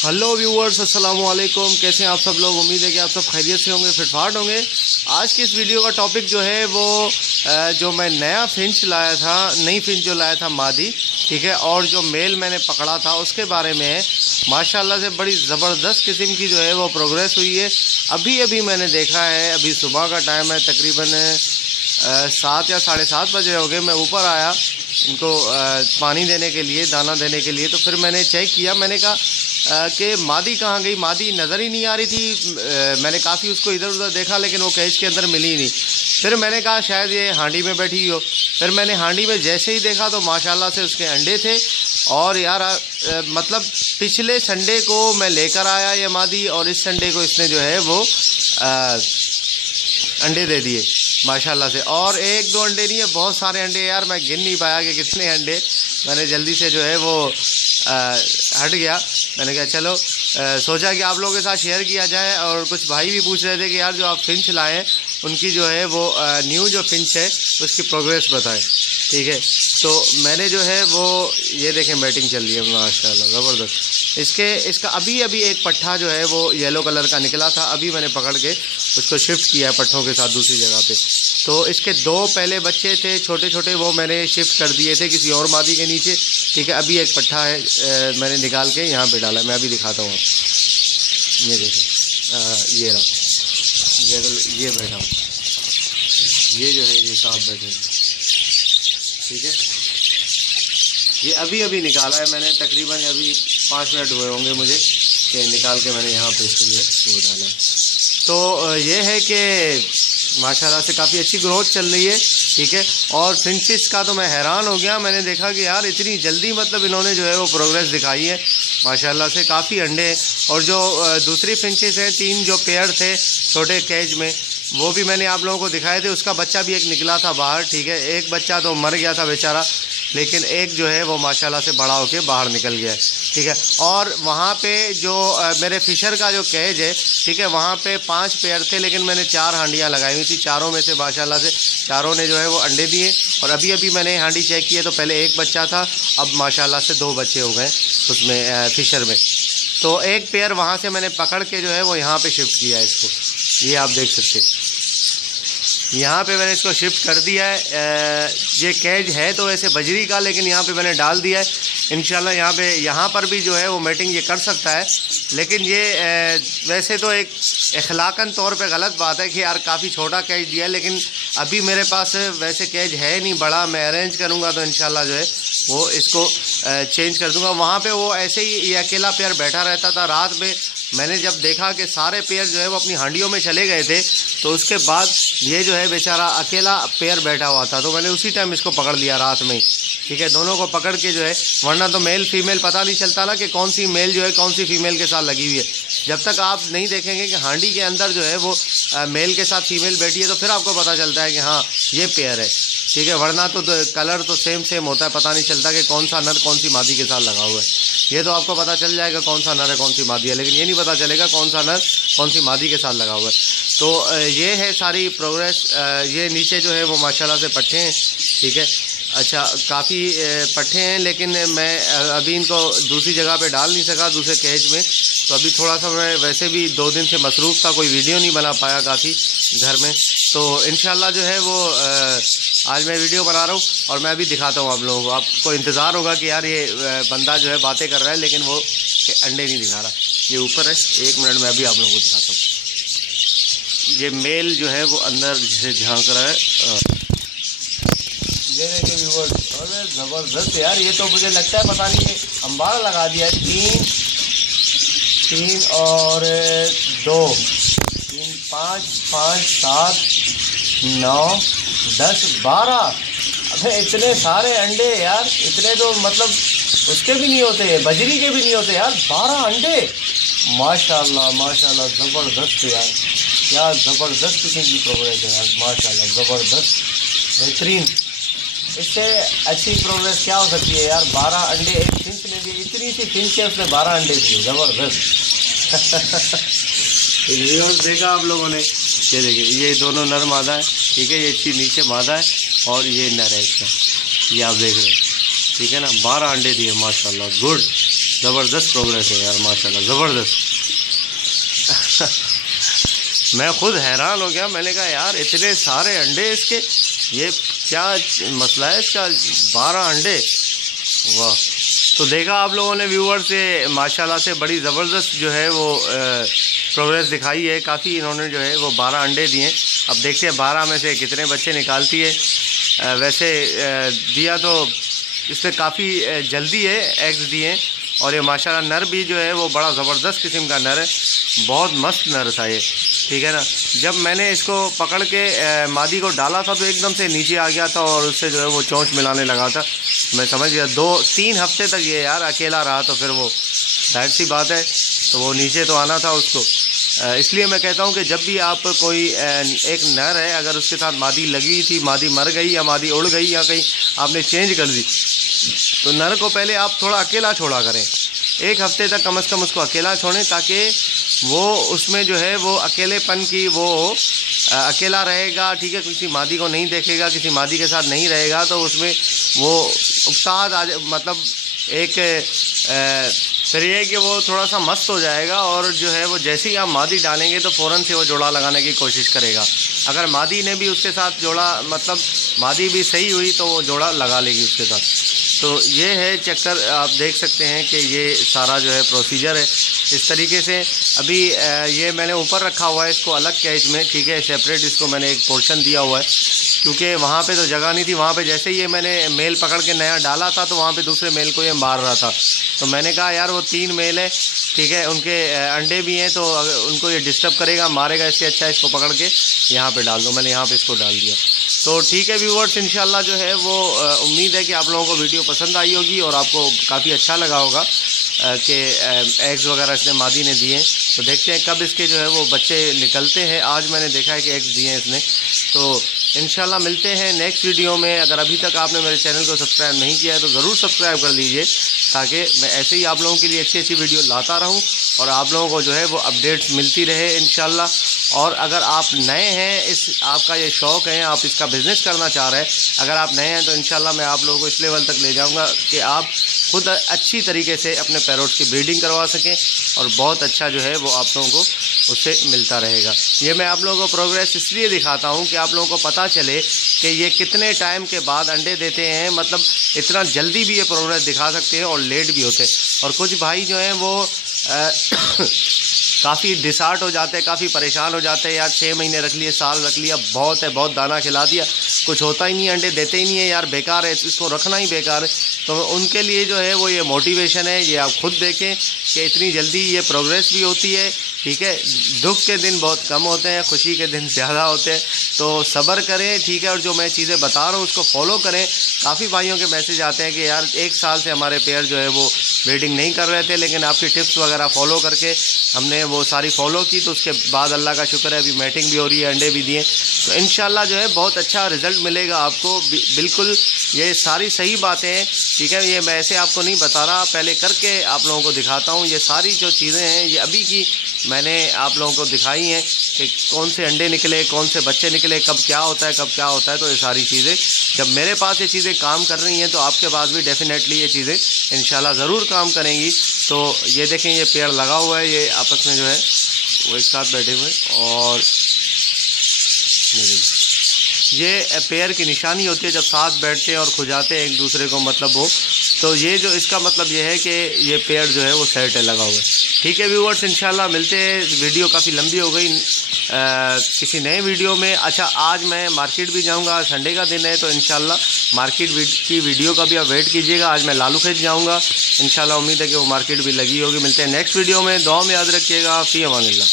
Hello viewers, अस्सलाम वालेकुम। कैसे हैं आप सब लोग? उम्मीद है कि आप सब खैरियत से होंगे, फिटफाट होंगे। आज की इस वीडियो का टॉपिक जो है वो जो मैं नया फिंच लाया था, नई फिंच जो लाया था मादी, ठीक है, और जो मेल मैंने पकड़ा था उसके बारे में है। माशाल्लाह से बड़ी ज़बरदस्त किस्म की जो है वो प्रोग्रेस हुई है। अभी अभी मैंने देखा है, अभी सुबह का टाइम है, तकरीबन 7 या 7:30 बजे हो गए। मैं ऊपर आया इनको पानी देने के लिए, दाना देने के लिए। तो फिर मैंने चेक किया, मैंने कहा कि मादी कहाँ गई। मादी नज़र ही नहीं आ रही थी। मैंने काफ़ी उसको इधर उधर देखा लेकिन वो केज के अंदर मिली नहीं। फिर मैंने कहा शायद ये हांडी में बैठी हो। फिर मैंने हांडी में जैसे ही देखा तो माशाल्लाह से उसके अंडे थे। और यार मतलब पिछले संडे को मैं लेकर आया ये मादी, और इस संडे को इसने जो है वो अंडे दे दिए माशाल्लाह से। और एक दो अंडे नहीं है, बहुत सारे अंडे यार, मैं गिन नहीं पाया कि कितने अंडे। मैंने जल्दी से जो है वो हट गया। मैंने कहा चलो सोचा कि आप लोगों के साथ शेयर किया जाए। और कुछ भाई भी पूछ रहे थे कि यार जो आप फिंच लाएँ उनकी जो है वो न्यू जो फिंच है उसकी प्रोग्रेस बताएं, ठीक है। तो मैंने जो है वो ये देखें बैटिंग चल रही है माशाल्लाह ज़बरदस्त। इसका अभी अभी एक पट्ठा जो है वो येलो कलर का निकला था, अभी मैंने पकड़ के उसको शिफ्ट किया है पट्ठों के साथ दूसरी जगह पे। तो इसके दो पहले बच्चे थे छोटे छोटे, वो मैंने शिफ्ट कर दिए थे किसी और मादी के नीचे, ठीक है। अभी एक पट्ठा है मैंने निकाल के यहाँ पे डाला, मैं अभी दिखाता हूँ आपको। ये देखें, ये रहा, ये बैठा हूँ, ये जो है ये साहब बैठे हैं, ठीक है। ये अभी अभी निकाला है मैंने, तकरीबन अभी 5 मिनट हुए होंगे मुझे कि निकाल के मैंने यहाँ पे इसके लिए वो डाला है। तो ये है कि माशाल्लाह से काफ़ी अच्छी ग्रोथ चल रही है, ठीक है। और फिंचिस का तो मैं हैरान हो गया, मैंने देखा कि यार इतनी जल्दी मतलब इन्होंने जो है वो प्रोग्रेस दिखाई है माशाल्लाह से। काफ़ी अंडे, और जो दूसरी फिंचिस हैं 3 जो पेयर थे छोटे केज में, वो भी मैंने आप लोगों को दिखाए थे। उसका बच्चा भी एक निकला था बाहर, ठीक है। एक बच्चा तो मर गया था बेचारा, लेकिन एक जो है वो माशाल्लाह से बड़ा होके बाहर निकल गया है, ठीक है। और वहाँ पे जो मेरे फिशर का जो केज है, ठीक है, वहाँ पे 5 पेयर थे लेकिन मैंने 4 हांडियाँ लगाई हुई थी। चारों में से माशाल्लाह से चारों ने जो है वो अंडे दिए। और अभी अभी मैंने हांडी चेक किए तो पहले एक बच्चा था, अब माशाल्लाह से 2 बच्चे हो गए उसमें फिशर में। तो एक पेयर वहाँ से मैंने पकड़ के जो है वो यहाँ पे शिफ्ट किया है इसको, ये आप देख सकते हैं। यहाँ पे मैंने इसको शिफ्ट कर दिया है। ये केज है तो वैसे बजरी का, लेकिन यहाँ पे मैंने डाल दिया है। इंशाल्लाह यहाँ पर भी जो है वो मेटिंग ये कर सकता है। लेकिन ये वैसे तो एक अखलाकन तौर पे गलत बात है कि यार काफ़ी छोटा केज दिया है, लेकिन अभी मेरे पास वैसे केज है नहीं बड़ा। मैं अरेंज करूँगा तो इंशाल्लाह जो है वो इसको चेंज कर दूँगा। वहाँ पे वो ऐसे ही ये अकेला पेयर बैठा रहता था। रात में मैंने जब देखा कि सारे पेयर जो है वो अपनी हांडियों में चले गए थे, तो उसके बाद ये जो है बेचारा अकेला पेयर बैठा हुआ था, तो मैंने उसी टाइम इसको पकड़ लिया रात में ही, ठीक है। दोनों को पकड़ के जो है, वरना तो मेल फीमेल पता नहीं चलता ना कि कौन सी मेल जो है कौन सी फीमेल के साथ लगी हुई है। जब तक आप नहीं देखेंगे कि हांडी के अंदर जो है वो मेल के साथ फीमेल बैठी है, तो फिर आपको पता चलता है कि हाँ ये पेयर है, ठीक है। वरना तो कलर तो सेम होता है, पता नहीं चलता कि कौन सा नर कौन सी मादी के साथ लगा हुआ है। ये तो आपको पता चल जाएगा कौन सा नर है कौन सी मादी है, लेकिन ये नहीं पता चलेगा कौन सा नर कौन सी मादी के साथ लगा हुआ है। तो ये है सारी प्रोग्रेस। ये नीचे जो है वो माशाल्लाह से पट्ठे हैं, ठीक है। अच्छा, काफ़ी पट्ठे हैं, लेकिन मैं अभी इनको दूसरी जगह पे डाल नहीं सका, दूसरे केज में। तो अभी थोड़ा सा मैं वैसे भी 2 दिन से मसरूफ़ था, कोई वीडियो नहीं बना पाया काफ़ी घर में। तो इंशाल्लाह जो है वो आज मैं वीडियो बना रहा हूँ और मैं अभी दिखाता हूँ आप लोगों को। आपको इंतज़ार होगा कि यार ये बंदा जो है बातें कर रहा है लेकिन वो अंडे नहीं दिखा रहा। ये ऊपर है, 1 मिनट में अभी आप लोगों को दिखाता हूँ। ये मेल जो है वो अंदर जिसे झांक रहा है, ये देखिए व्यूअर्स, अरे ज़बरदस्त यार। ये तो मुझे लगता है पता नहीं ये अंबाड़ा लगा दिया है। 3 और 2, 3, 5, 7, 9, 10, 12। अबे इतने सारे अंडे यार, इतने तो मतलब उसके भी नहीं होते, बजरी के भी नहीं होते यार। 12 अंडे, माशाल्लाह माशाल्लाह ज़बरदस्त यार, क्या ज़बरदस्त किस्म की प्रोग्रेस है यार, माशाल्लाह ज़बरदस्त बेहतरीन। इससे अच्छी प्रोग्रेस क्या हो सकती है यार। 12 अंडे एक फिंच ने दिए, इतनी सी फिंच है उसने 12 अंडे दिए, ज़बरदस्त। व्यूअर्स देखा आप लोगों ने, ये देखिए ये दोनों नर मादा है, ठीक है। ये चीज़ नीचे मादा है और ये नर है इसका, ये आप देख रहे हैं, ठीक है ना। 12 अंडे दिए माशाल्लाह, गुड। ज़बरदस्त प्रोग्रेस है यार माशाल्लाह, ज़बरदस्त। मैं खुद हैरान हो गया, मैंने कहा यार इतने सारे अंडे इसके, ये क्या मसला है इसका, 12 अंडे, वाह। तो देखा आप लोगों ने व्यूअर से, माशाल्लाह से बड़ी ज़बरदस्त जो है वो प्रोग्रेस दिखाई है। काफ़ी इन्होंने जो है वो 12 अंडे दिए। अब देखते हैं 12 में से कितने बच्चे निकालती है। वैसे दिया तो इससे काफ़ी जल्दी है, एग्स दिए। और ये माशाल्लाह नर भी जो है वो बड़ा ज़बरदस्त किस्म का नर है, बहुत मस्त नर था ये, ठीक है ना। जब मैंने इसको पकड़ के मादी को डाला था तो एकदम से नीचे आ गया था और उससे जो है वो चोंच मिलाने लगा था। मैं समझ गया 2-3 हफ्ते तक ये यार अकेला रहा, तो फिर वो जाहिर सी बात है तो वो नीचे तो आना था उसको। इसलिए मैं कहता हूँ कि जब भी आप कोई एक नर है, अगर उसके साथ मादी लगी थी, मादी मर गई या मादी उड़ गई या कहीं आपने चेंज कर दी, तो नर को पहले आप थोड़ा अकेला छोड़ा करें। 1 हफ्ते तक कम से कम उसको अकेला छोड़ें, ताकि वो उसमें जो है वो अकेलेपन की वो अकेला रहेगा, ठीक है। किसी मादी को नहीं देखेगा, किसी मादी के साथ नहीं रहेगा, तो उसमें वो उकसाहट आ, मतलब एक फिर ये कि वो थोड़ा सा मस्त हो जाएगा। और जो है वो जैसे ही आप मादी डालेंगे तो फ़ौरन से वो जोड़ा लगाने की कोशिश करेगा। अगर मादी ने भी उसके साथ जोड़ा, मतलब मादी भी सही हुई, तो वो जोड़ा लगा लेगी उसके साथ। तो ये है चक्कर, आप देख सकते हैं कि ये सारा जो है प्रोसीजर है इस तरीके से। अभी ये मैंने ऊपर रखा हुआ है इसको अलग कैज में, ठीक है, सेपरेट इसको मैंने एक पोर्शन दिया हुआ है, क्योंकि वहाँ पे तो जगह नहीं थी। वहाँ पे जैसे ही ये मैंने मेल पकड़ के नया डाला था तो वहाँ पे दूसरे मेल को ये मार रहा था। तो मैंने कहा यार वो 3 मेल है, ठीक है, उनके अंडे भी हैं, तो उनको ये डिस्टर्ब करेगा, मारेगा, इससे अच्छा इसको पकड़ के यहाँ पे डाल दो। मैंने यहाँ पे इसको डाल दिया। तो ठीक है व्यूअर्स, इंशाल्लाह जो है वो उम्मीद है कि आप लोगों को वीडियो पसंद आई होगी और आपको काफ़ी अच्छा लगा होगा कि एग्स वगैरह इसने मादी ने दिए। तो देखते हैं कब इसके जो है वो बच्चे निकलते हैं। आज मैंने देखा है कि एग्स दिए हैं इसने। तो इंशाल्लाह मिलते हैं नेक्स्ट वीडियो में। अगर अभी तक आपने मेरे चैनल को सब्सक्राइब नहीं किया है तो ज़रूर सब्सक्राइब कर लीजिए, ताकि मैं ऐसे ही आप लोगों के लिए अच्छी अच्छी वीडियो लाता रहूं और आप लोगों को जो है वो अपडेट्स मिलती रहे इंशाल्लाह। और अगर आप नए हैं, आपका ये शौक़ है, आप इसका बिज़नेस करना चाह रहे हैं, अगर आप नए हैं तो इंशाल्लाह मैं आप लोगों को इस लेवल तक ले जाऊँगा कि आप खुद अच्छी तरीके से अपने पैरोट्स की ब्रीडिंग करवा सकें और बहुत अच्छा जो है वो आप लोगों को उससे मिलता रहेगा। ये मैं आप लोगों को प्रोग्रेस इसलिए दिखाता हूँ कि आप लोगों को पता चले कि ये कितने टाइम के बाद अंडे देते हैं। मतलब इतना जल्दी भी ये प्रोग्रेस दिखा सकते हैं और लेट भी होते हैं। और कुछ भाई जो हैं वो काफ़ी डिसार्ट हो जाते हैं, काफ़ी परेशान हो जाते हैं, यार 6 महीने रख लिए, साल रख लिया, बहुत है, बहुत दाना खिला दिया, कुछ होता ही नहीं, अंडे देते ही नहीं है, यार बेकार है, इसको रखना ही बेकार है। तो उनके लिए जो है वो ये मोटिवेशन है। ये आप खुद देखें कि इतनी जल्दी ये प्रोग्रेस भी होती है, ठीक है। दुख के दिन बहुत कम होते हैं, खुशी के दिन ज़्यादा होते हैं। तो सब्र करें, ठीक है। और जो मैं चीज़ें बता रहा हूँ उसको फॉलो करें। काफ़ी भाइयों के मैसेज आते हैं कि यार 1 साल से हमारे पेयर जो है वो ब्रीडिंग नहीं कर रहे थे, लेकिन आपकी टिप्स वगैरह फॉलो करके हमने वो सारी फॉलो की, तो उसके बाद अल्लाह का शुक्र है अभी मैटिंग भी हो रही है, अंडे भी दिए। तो इंशाल्लाह जो है बहुत अच्छा रिज़ल्ट मिलेगा आपको। बिल्कुल ये सारी सही बातें हैं, ठीक है। ये मैं ऐसे आपको नहीं बता रहा, पहले करके आप लोगों को दिखाता हूँ। ये सारी जो चीज़ें हैं ये अभी की मैंने आप लोगों को दिखाई हैं कि कौन से अंडे निकले, कौन से बच्चे निकले, कब क्या होता है, कब क्या होता है। तो ये सारी चीज़ें जब मेरे पास ये चीज़ें काम कर रही हैं तो आपके पास भी डेफिनेटली ये चीज़ें इंशाल्लाह ज़रूर काम करेंगी। तो ये देखें, ये पेड़ लगा हुआ है, ये आपस में जो है वो एक साथ बैठे हुए, और ये पेयर की निशानी होती है जब साथ बैठते हैं और खुजाते हैं एक दूसरे को, मतलब वो। तो ये जो इसका मतलब ये है कि ये पेयर जो है वो सेट है, लगा हुआ है। ठीक है व्यूअर्स, इंशाल्लाह मिलते हैं। वीडियो काफ़ी लंबी हो गई, किसी नए वीडियो में। अच्छा, आज मैं मार्केट भी जाऊंगा, संडे का दिन है, तो इंशाल्लाह मार्केट की वीडियो का भी आप वेट कीजिएगा। आज मैं लालू खेत जाऊंगा, इंशाल्लाह उम्मीद है कि वो मार्केट भी लगी होगी। मिलते हैं नेक्स्ट वीडियो में, दुआ में याद रखिएगा। फ़ी अमानिल्लाह।